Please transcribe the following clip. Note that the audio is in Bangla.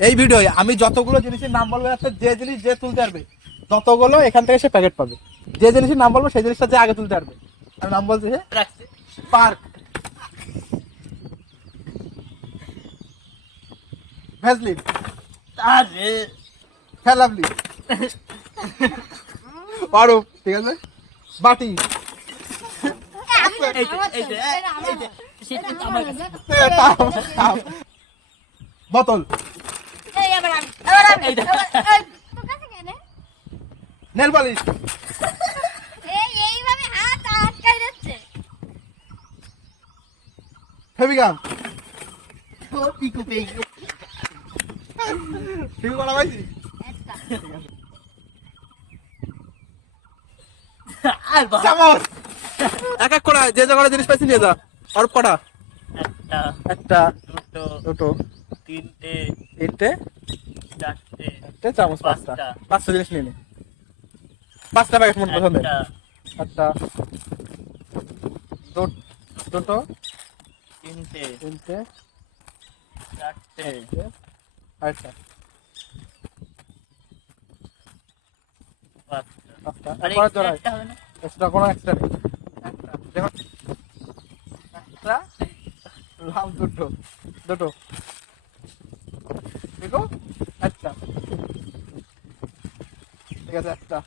এই ভিডিওয়ে আমি যতগুলো জিনিসের নাম বলবো, যে জিনিস যে তুলতে পারবে ততগুলো এখান থেকে সে প্যাকেট পাবে। যে জিনিসের নাম বলবো সেই জিনিসটা যে আগে তুলতে পারবে। আমি নাম বলছি পার্ক, ভ্যাসলিন, ফেলাভলি, পারো, ঠিক আছে, বাটি, বোতল, নেল পালিশ, ফেভিগাম, পিকু করা পাইছি। চামচ, এক এক করা যে যা করা জিনিস পাইছি নিয়ে যা। আর কটা? একটা, দুটো, তিনটে, চারটে, চামচ পাঁচটা জিনিস নিয়ে নে। পাঁচটা প্যাকেট মন পছন্দের। একটা, দুটো, তিনটে, চারটে, আরেকটা, পাঁচটা। একবার জড়াই, এক্সট্রা কোনো এক্সট্রা নেই। দেখো, একটা, লাভ দুটো, দেখো একটা, ঠিক আছে, একটা।